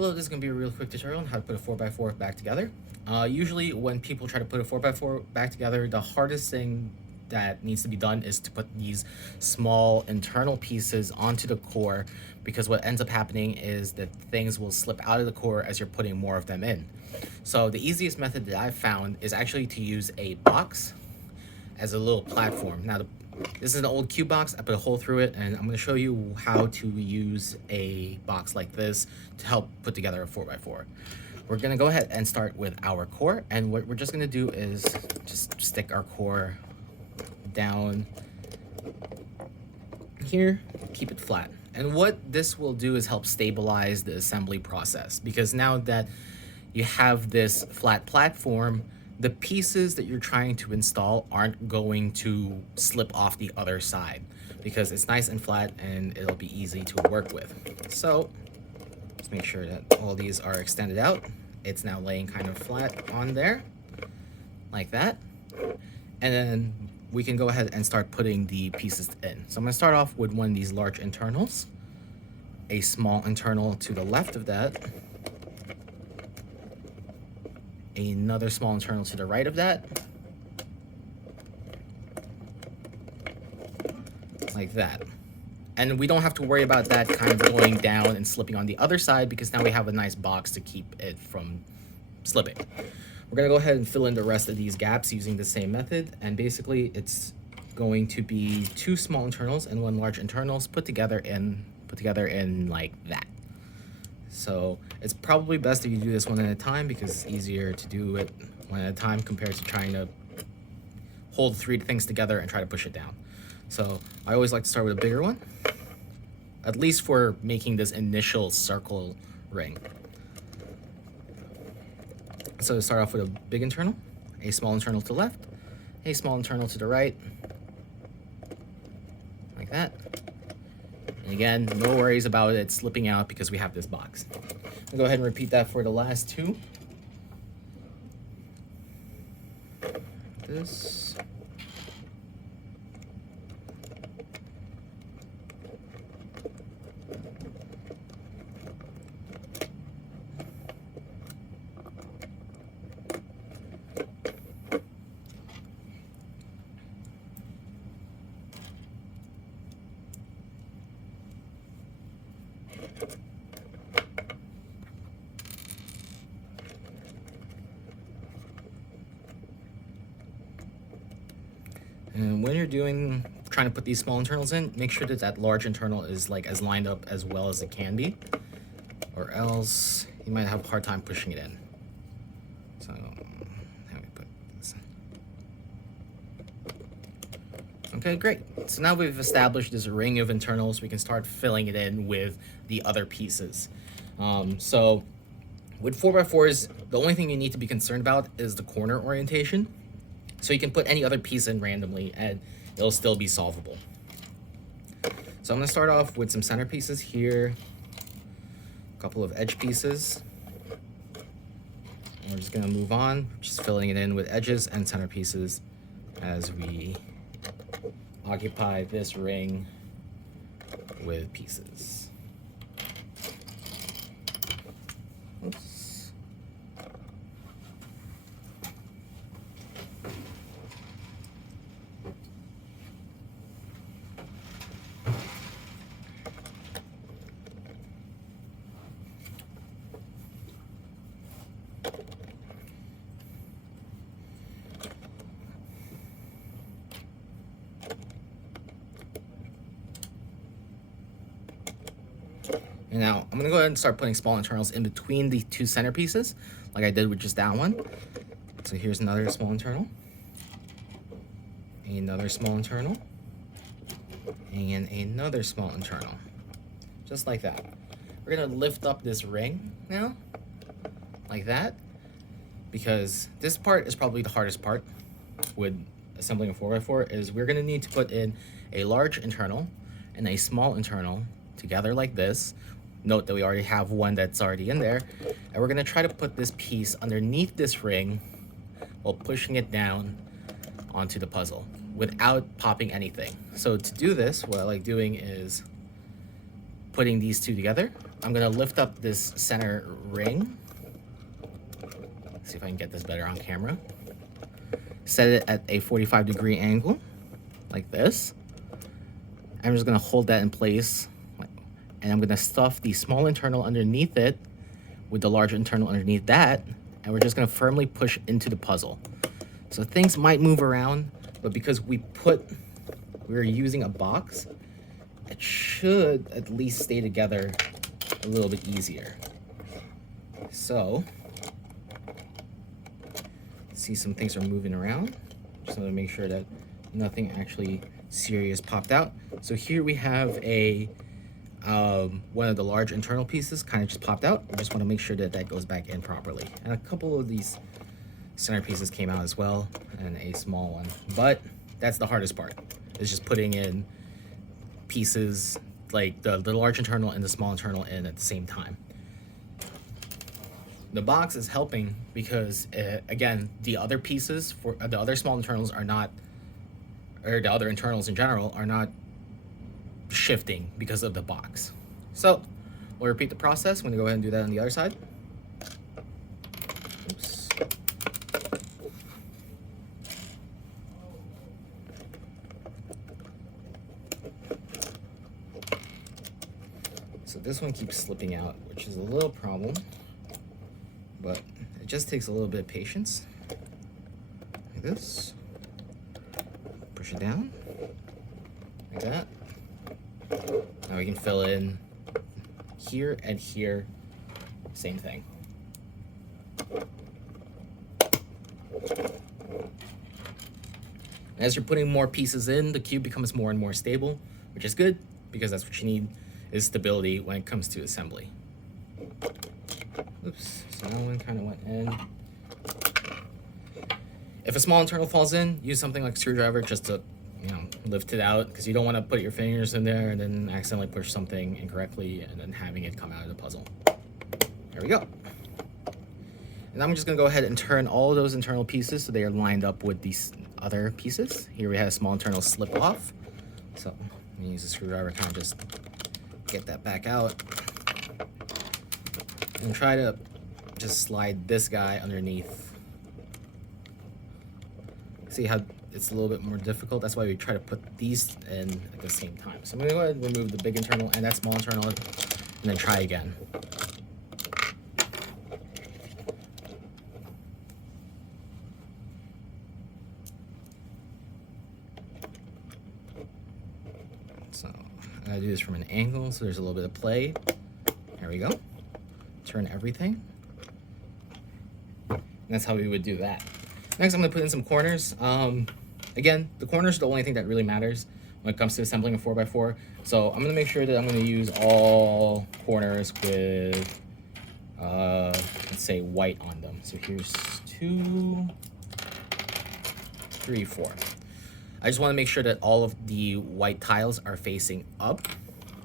Hello, this is going to be a real quick tutorial on how to put a 4x4 back together. Usually when people try to put a 4x4 back together, the hardest thing that needs to be done is to put these small internal pieces onto the core, because what ends up happening is that things will slip out of the core as you're putting more of them in. So the easiest method that I've found is actually to use a box as a little platform. Now, this is an old cube box. I put a hole through it, and I'm going to show you how to use a box like this to help put together a 4x4. We're going to go ahead and start with our core, and what we're just going to do is just stick our core down here, keep it flat. And what this will do is help stabilize the assembly process, because now that you have this flat platform, the pieces that you're trying to install aren't going to slip off the other side because it's nice and flat and it'll be easy to work with. So let's make sure that all these are extended out. It's now laying kind of flat on there like that. And then we can go ahead and start putting the pieces in. So I'm gonna start off with one of these large internals, a small internal to the left of that, another small internal to the right of that, like that. And we don't have to worry about that kind of going down and slipping on the other side, because now we have a nice box to keep it from slipping. We're gonna go ahead and fill in the rest of these gaps using the same method, and basically it's going to be two small internals and one large internals put together in like that. So it's probably best if you do this one at a time, because it's easier to do it one at a time compared to trying to hold three things together and try to push it down. So I always like to start with a bigger one, at least for making this initial circle ring. So to start off with a big internal, a small internal to the left, a small internal to the right, like that. And again, no worries about it slipping out because we have this box. I'll go ahead and repeat that for the last two. This. And when you're trying to put these small internals in, make sure that that large internal is like as lined up as well as it can be, or else you might have a hard time pushing it in. So how do we put this in? Okay, great. So now we've established this ring of internals, we can start filling it in with the other pieces. So with 4x4s, the only thing you need to be concerned about is the corner orientation. So you can put any other piece in randomly and it'll still be solvable. So I'm gonna start off with some center pieces here, a couple of edge pieces. And we're just gonna move on, just filling it in with edges and center pieces as we occupy this ring with pieces. Oops. And now I'm gonna go ahead and start putting small internals in between the two center pieces, like I did with just that one. So here's another small internal, another small internal, and another small internal, just like that. We're gonna lift up this ring now, like that, because this part is probably the hardest part with assembling a 4x4, is we're gonna need to put in a large internal and a small internal together like this. Note that we already have one that's already in there, and we're gonna try to put this piece underneath this ring while pushing it down onto the puzzle without popping anything. So to do this, what I like doing is putting these two together, I'm gonna lift up this center ring. See if I can get this better on camera. Set it at a 45-degree angle, like this. I'm just gonna hold that in place, and I'm gonna stuff the small internal underneath it with the large internal underneath that, and we're just gonna firmly push into the puzzle. So things might move around, but because we're using a box, it should at least stay together a little bit easier. So, see some things are moving around. Just want to make sure that nothing actually serious popped out. So here we have a one of the large internal pieces kind of just popped out. I just want to make sure that that goes back in properly. And a couple of these center pieces came out as well, and a small one. But that's the hardest part, is just putting in pieces like the large internal and the small internal in at the same time. The box is helping because, again, the other pieces for the other small internals are not, or the other internals in general are not shifting because of the box. So we'll repeat the process. I'm going to go ahead and do that on the other side. Oops. So this one keeps slipping out, which is a little problem, but it just takes a little bit of patience. Like this. Push it down, like that. Now we can fill in here and here, same thing. As you're putting more pieces in, the cube becomes more and more stable, which is good because that's what you need, is stability when it comes to assembly. Oops, so that one kind of went in. If a small internal falls in, use something like a screwdriver just to, lift it out, because you don't want to put your fingers in there and then accidentally push something incorrectly and then having it come out of the puzzle. There we go. And I'm just going to go ahead and turn all of those internal pieces so they are lined up with these other pieces. Here we have a small internal slip off. So I'm going to use a screwdriver to kind of just get that back out. And try to just slide this guy underneath. See how it's a little bit more difficult? That's why we try to put these in at the same time. So I'm gonna go ahead and remove the big internal and that small internal and then try again. So I'm gonna do this from an angle so there's a little bit of play. There we go. Turn everything. And that's how we would do that. Next, I'm going to put in some corners. Again, the corners are the only thing that really matters when it comes to assembling a 4x4. So I'm going to make sure that I'm going to use all corners with, let's say, white on them. So here's 2, 3, 4. I just want to make sure that all of the white tiles are facing up.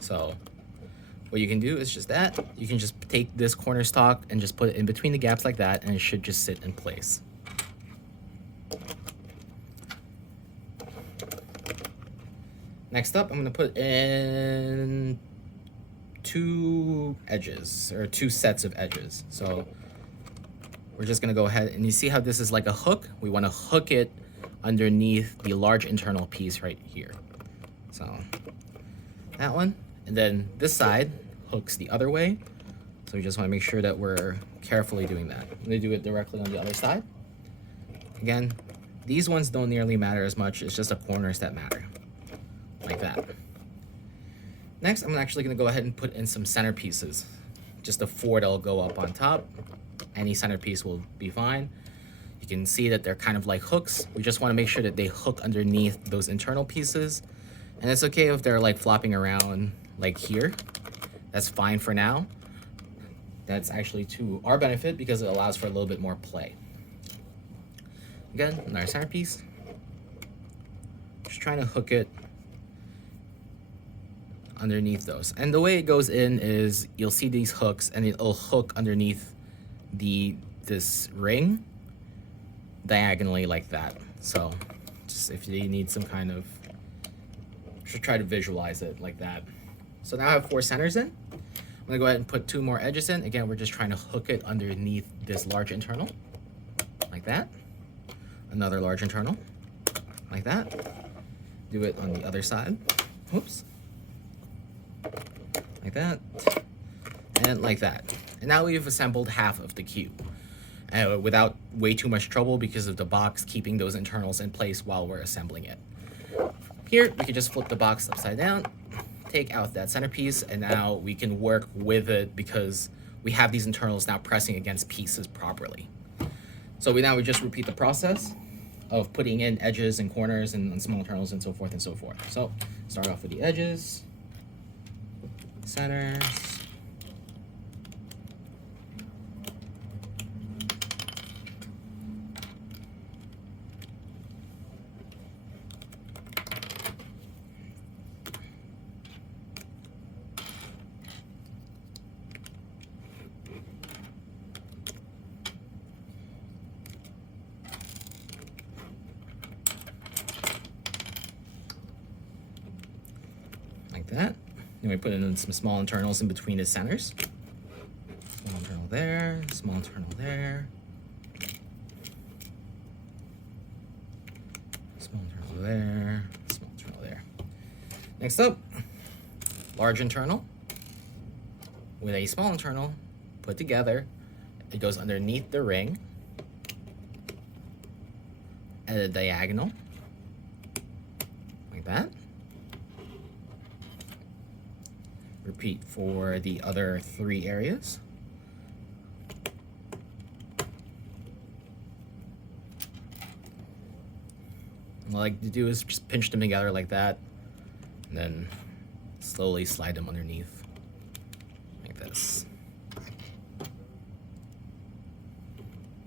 So what you can do is just that. You can just take this corner stock and just put it in between the gaps like that, and it should just sit in place. Next up, I'm going to put in 2 edges, or 2 sets of edges. So we're just going to go ahead, and you see how this is like a hook? We want to hook it underneath the large internal piece right here. So that one. And then this side hooks the other way. So we just want to make sure that we're carefully doing that. I'm going to do it directly on the other side. Again, these ones don't nearly matter as much. It's just the corners that matter. Like that. Next, I'm actually going to go ahead and put in some center pieces. Just the 4 that'll go up on top. Any center piece will be fine. You can see that they're kind of like hooks. We just want to make sure that they hook underneath those internal pieces. And it's okay if they're like flopping around like here. That's fine for now. That's actually to our benefit because it allows for a little bit more play. Again, another centerpiece. Just trying to hook it underneath those. And the way it goes in is you'll see these hooks and it'll hook underneath this ring diagonally like that. So just if you need some kind of, just try to visualize it like that. So now I have 4 centers in. I'm gonna go ahead and put 2 more edges in. Again, we're just trying to hook it underneath this large internal, like that. Another large internal, like that. Do it on the other side. Oops. Like that. And like that. And now we've assembled half of the cube. Without way too much trouble because of the box keeping those internals in place while we're assembling it. Here, we can just flip the box upside down, take out that centerpiece, and now we can work with it because we have these internals now pressing against pieces properly. So we just repeat the process of putting in edges and corners and small internals and so forth and so forth. So start off with the edges, centers, like that. Then we put in some small internals in between the centers. Small internal there, small internal there. Small internal there, small internal there. Next up, large internal with a small internal put together. It goes underneath the ring at a diagonal, like that. Repeat for the other 3 areas. What I like to do is just pinch them together like that, and then slowly slide them underneath, like this.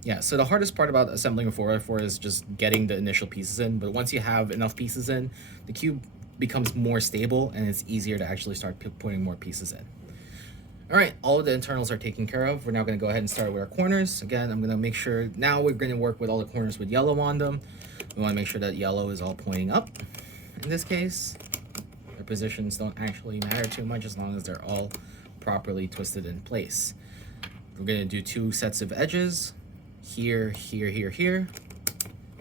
Yeah, so the hardest part about assembling a 4x4 is just getting the initial pieces in, but once you have enough pieces in, the cube becomes more stable and it's easier to actually start putting more pieces in. All right, all of the internals are taken care of. We're now gonna go ahead and start with our corners. Again, I'm gonna make sure, now we're gonna work with all the corners with yellow on them. We wanna make sure that yellow is all pointing up. In this case, their positions don't actually matter too much as long as they're all properly twisted in place. We're gonna do 2 sets of edges, here, here, here, here.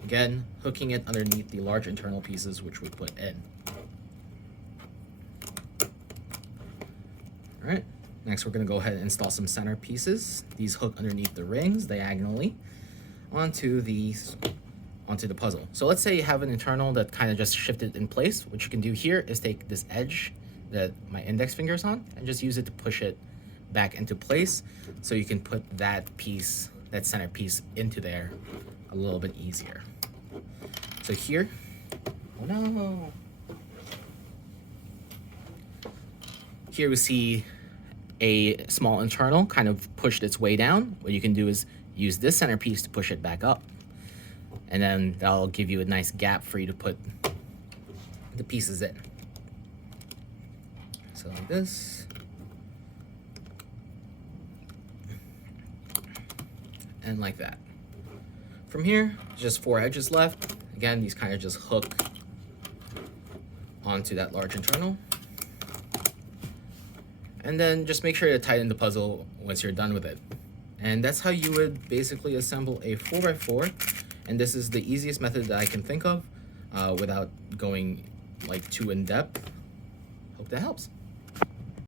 Again, hooking it underneath the large internal pieces which we put in. All right, next we're gonna go ahead and install some center pieces. These hook underneath the rings diagonally onto the puzzle. So let's say you have an internal that kind of just shifted in place. What you can do here is take this edge that my index finger is on and just use it to push it back into place so you can put that piece, that center piece, into there a little bit easier. So here, oh no. Here we see a small internal kind of pushed its way down. What you can do is use this centerpiece to push it back up. And then that'll give you a nice gap for you to put the pieces in. So like this. And like that. From here, just 4 edges left. Again, these kind of just hook onto that large internal. And then just make sure to tighten the puzzle once you're done with it. And that's how you would basically assemble a 4x4. And this is the easiest method that I can think of without going like too in depth. Hope that helps.